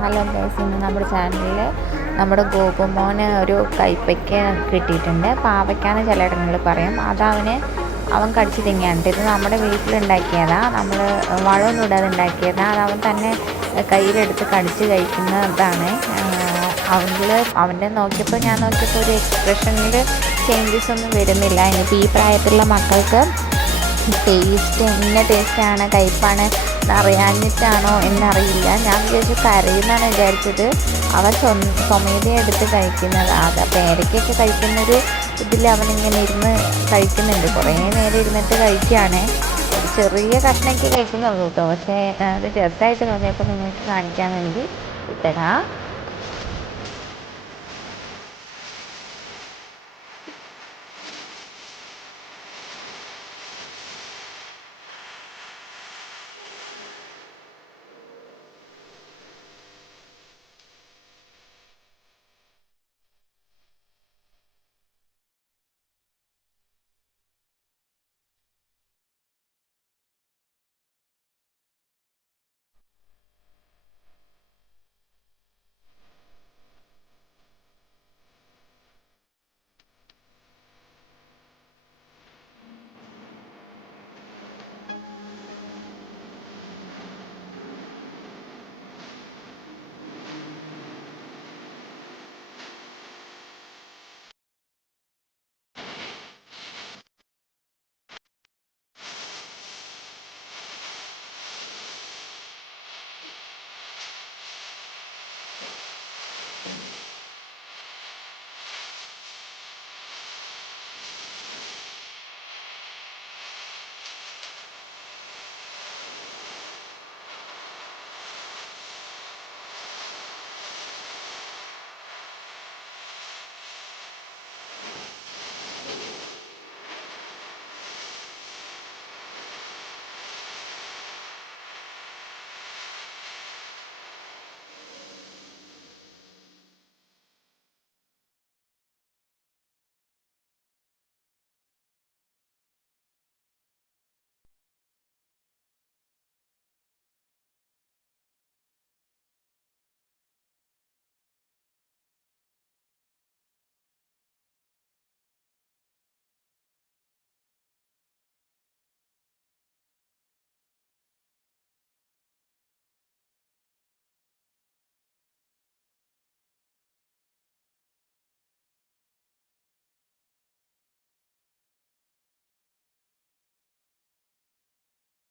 Hello guys, ഇന്ന് നമ്മുടെ ചാനലിൽ നമ്മുടെ ഗോപുമോന് ഒരു കൈപ്പയ്ക്ക കിട്ടിയിട്ടുണ്ട്. പാവയ്ക്കാന്ന് ചിലയിടങ്ങളിൽ പറയും. അവൻ കടിച്ച് തിങ്ങിയാണ്. ഇത് നമ്മുടെ വീട്ടിലുണ്ടാക്കിയതാണ്. നമ്മൾ വളമൊന്നും ഇടാതെ ഉണ്ടാക്കിയതാണ്. അവൻ തന്നെ കയ്യിലെടുത്ത് കടിച്ച് കഴിക്കുന്നതാണ്. ഞാൻ നോക്കിയപ്പോൾ ഒരു എക്സ്പ്രഷനിൽ ചേഞ്ചസ് ഒന്നും വരുന്നില്ല. ഇനിയിപ്പോൾ ഈ പ്രായത്തിലുള്ള മക്കൾക്ക് ഇന്ന ടേസ്റ്റാണ്, കയ്പ്പാണ് അറിയാഞ്ഞിട്ടാണോ എന്നറിയില്ല. ഞാൻ കരയുന്നാണ് വിചാരിച്ചത്. അവൻ സ്വമേധയെ എടുത്ത് കഴിക്കുന്നതാണ്. പേരയ്ക്കൊക്കെ കഴിക്കുന്നൊരു ഇതിൽ അവനിങ്ങനെ ഇരുന്ന് കഴിക്കുന്നുണ്ട്. കുറേ നേരം ഇരുന്നിട്ട് കഴിക്കുകയാണ്. ഒരു ചെറിയ കഷ്ണമൊക്കെ കഴിക്കുന്നുള്ളൂ കേട്ടോ. പക്ഷേ അത് ചെറുതായിട്ട് തോന്നിയപ്പോൾ നിങ്ങൾക്ക് കാണിക്കാൻ വേണ്ടി ഇട്ടതാ.